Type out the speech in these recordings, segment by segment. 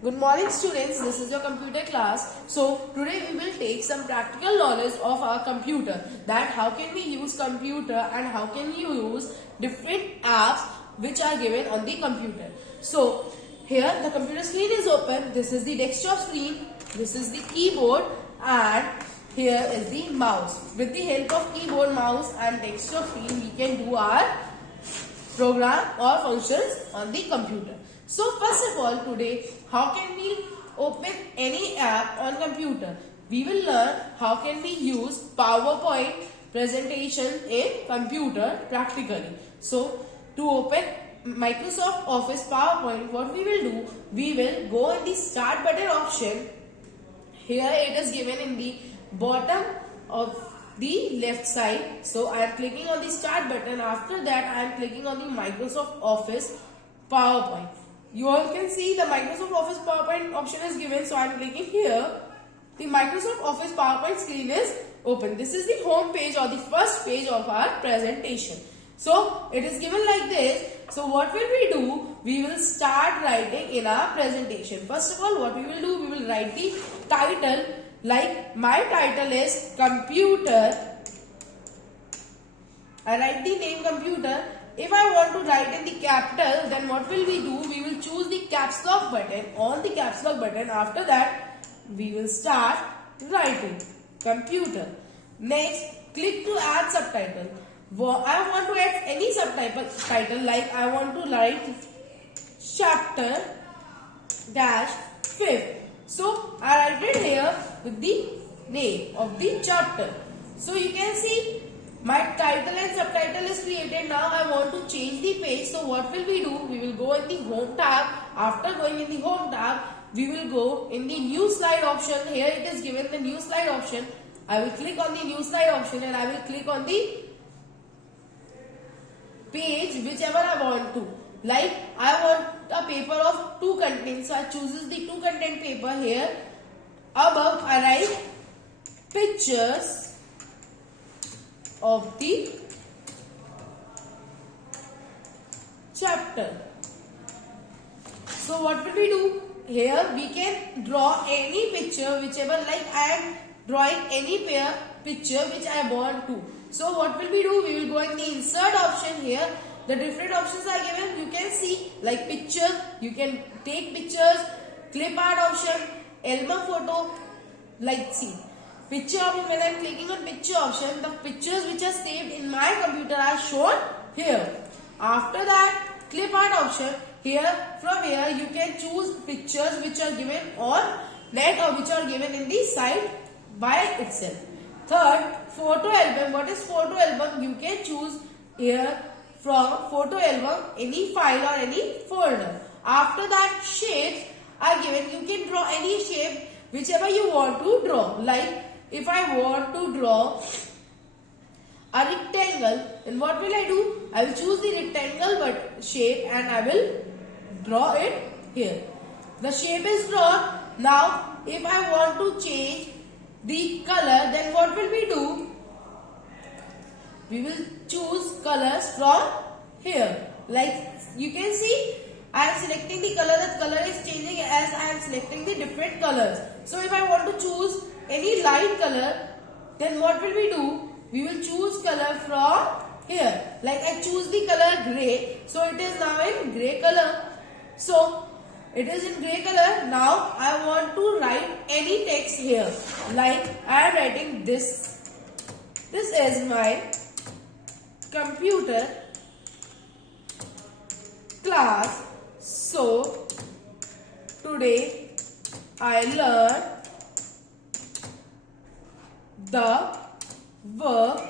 Good morning students, this is your computer class. So today we will take some practical knowledge of our computer, that how can we use computer and how can you use different apps which are given on the computer. So here the computer screen is open, this is the desktop screen, this is the keyboard and here is the mouse. With the help of keyboard, mouse and desktop screen we can do our program or functions on the computer. So first of all today, how can we open any app on computer? We will learn how can we use PowerPoint presentation in computer practically. So to open Microsoft Office PowerPoint, what we will do, we will go in the start button option. Here it is given in the bottom of the left side. So I am clicking on the start button. After that I am clicking on the Microsoft Office PowerPoint. You all can see the Microsoft Office PowerPoint option is given. So I am clicking here. The Microsoft Office PowerPoint screen is open. This is the home page or the first page of our presentation. So it is given like this. So what will we do? We will start writing in our presentation. First of all, what we will do? We will write the title. Like my title is computer. I write the name computer. If I want to write in the capital, then what will we do? We will choose the caps lock button. On the caps lock button, after that, we will start writing computer. Next, click to add subtitle. I want to add any subtitle, like I want to write chapter dash 5th. So I write it here with the name of the chapter. So you can see my title and subtitle is created. Now I want to change the page. So what will we do? We will go in the home tab. After going in the home tab, we will go in the new slide option. Here it is given the new slide option. I will click on the new slide option and I will click on the page whichever I want to. Like I want a paper of 2 contents. So I chooses the 2 content paper here. Above I write pictures of the chapter. So what will we do? Here we can draw any picture whichever, like I am drawing any picture which I want to. So what will we do? We will go in the insert option here. The different options are given. You can see like picture. You can take pictures. Clip art option. Album photo. Like see. Picture option. When I am clicking on picture option, the pictures which are saved in my computer are shown here. After that, clip art option. Here, from here, you can choose pictures which are given on net or which are given in the site by itself. Third, photo album. What is photo album? You can choose here from photo album any file or any folder. After that, shapes are given. You can draw any shape whichever you want to draw. Like if I want to draw a rectangle, then what will I do? I will choose the rectangle shape and I will draw it here. The shape is drawn. Now if I want to change the color, then what will we do? We will choose colors from here. Like you can see, I am selecting the color. The color is changing as I am selecting the different colors. So if I want to choose any light color, then what will we do? We will choose color from here. Like I choose the color gray. So it is now in gray color. So it is in gray color. Now I want to write any text here. Like I am writing this. This is my computer class. So today I learned the verb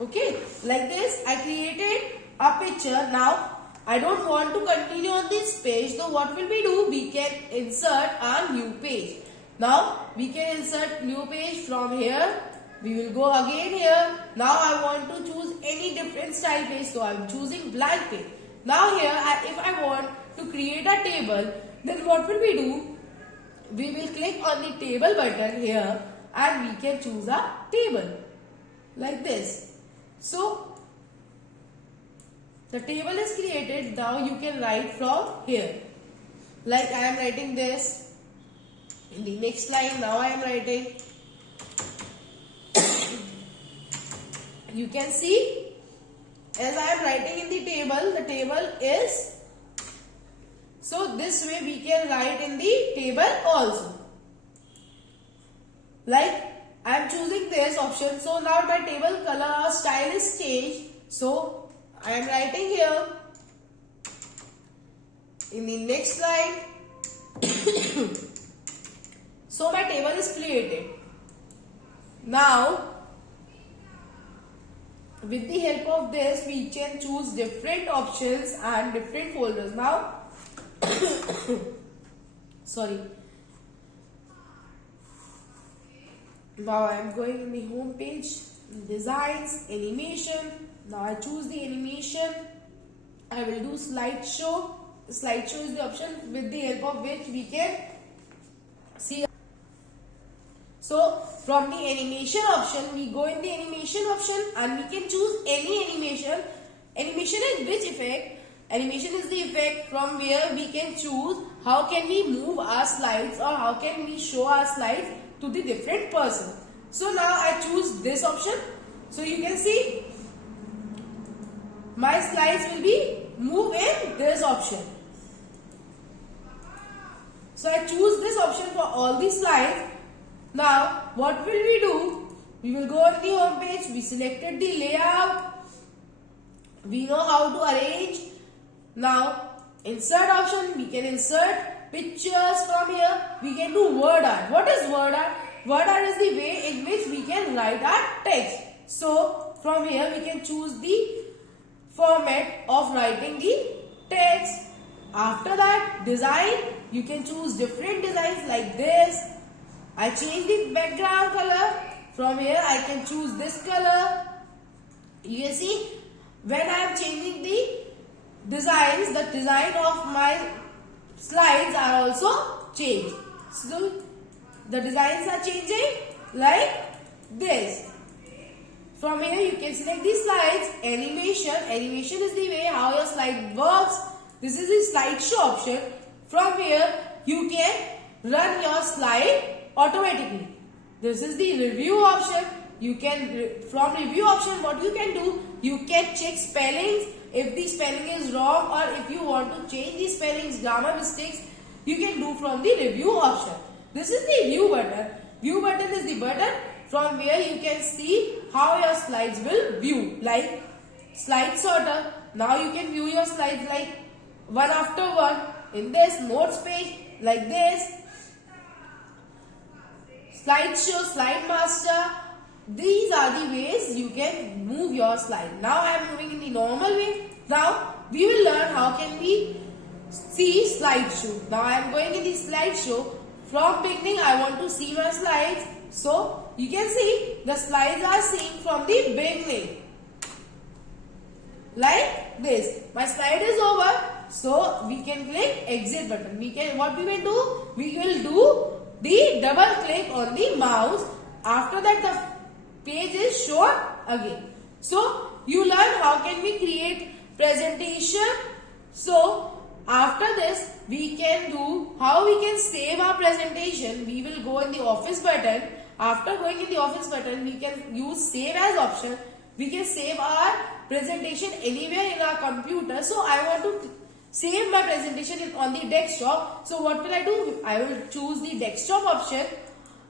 okay, like this I created a picture. Now I don't want to continue on this page. So what will we do? We can insert a new page. Now we can insert new page from here. We will go again here. Now I want to choose any different style page. So I am choosing blank page. Now here if I want to create a table, then what will we do? We will click on the table button here and we can choose a table like this. So the table is created. Now you can write from here. Like I am writing this. In the next line, now I am writing. You can see, as I am writing in the table is, so this way we can write in the table also. Like I am choosing this option, so now my table color style is changed. So I am writing here. In the next line, so my table is created. Now, with the help of this, we can choose different options and different folders. Now, sorry. Now I am going in the home page, designs, animation. Now I choose the animation. I will do slideshow. Slideshow is the option with the help of which we can see. So from the animation option, we go in the animation option and we can choose any animation. Animation is which effect? Animation is the effect from where we can choose how can we move our slides or how can we show our slides to the different person. So now I choose this option. So you can see my slides will be moved in this option. So I choose this option for all the slides. Now what will we do? We will go on the home page. We selected the layout. We know how to arrange. Now insert option, we can insert pictures from here. We can do word art. What is word art? Word art is the way in which we can write our text. So from here we can choose the format of writing the text. After that, design, you can choose different designs like this. I change the background color. From here I can choose this color. You can see when I am changing the designs, the design of my slides are also changed. So the designs are changing like this. From here you can select the slides, animation. Animation is the way how your slide works. This is the slideshow option. From here you can run your slide automatically. This is the review option. You can, from review option, what you can do, you can check spellings. If the spelling is wrong or if you want to change the spellings, grammar mistakes, you can do from the review option. This is the view button. View button is the button from where you can see how your slides will view. Like slide sorter. Now you can view your slides like one after one. In this notes page, like this. Slideshow, slide master. These are the ways you can move your slide. Now I am moving in the normal way. Now we will learn how can we see slideshow. Now I am going in the slideshow. From beginning I want to see my slides. So you can see the slides are seen from the beginning. Like this. My slide is over. So we can click exit button. What we will do? We will do the double click on the mouse. After that the page is shown again. So you learn how can we create presentation. So after this we can do how we can save our presentation. We will go in the office button. After going in the office button, we can use save as option. We can save our presentation anywhere in our computer. So I want to save my presentation on the desktop. So what will I do? I will choose the desktop option.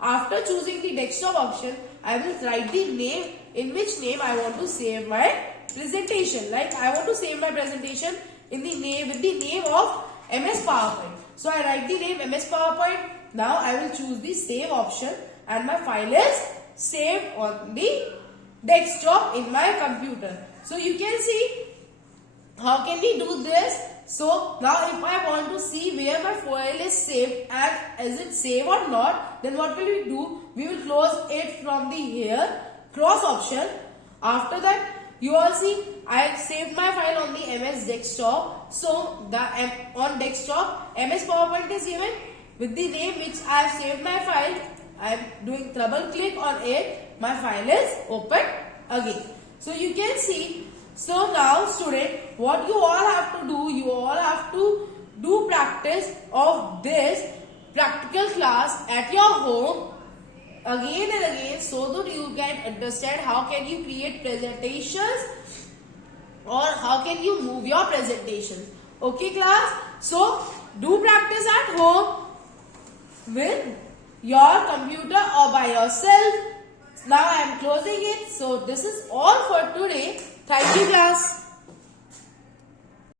After choosing the desktop option, I will write the name, in which name I want to save my presentation. Like I want to save my presentation in the name with the name of MS PowerPoint. So I write the name MS PowerPoint. Now I will choose the save option and my file is saved on the desktop in my computer. So you can see how can we do this. So now if I want to see where my file is saved and is it saved or not, then what will we do? We will close it from the here cross option. After that you all see I saved my file on the MS desktop. So the on desktop MS PowerPoint is given with the name which I have saved my file. I am doing double click on it. My file is open again. So you can see. So now student, what you all have to do, you all have to do practice of this practical class at your home again and again, so that you can understand how can you create presentations or how can you move your presentations. Okay class, so do practice at home with your computer or by yourself. Now I am closing it. So this is all for today. Thank you class.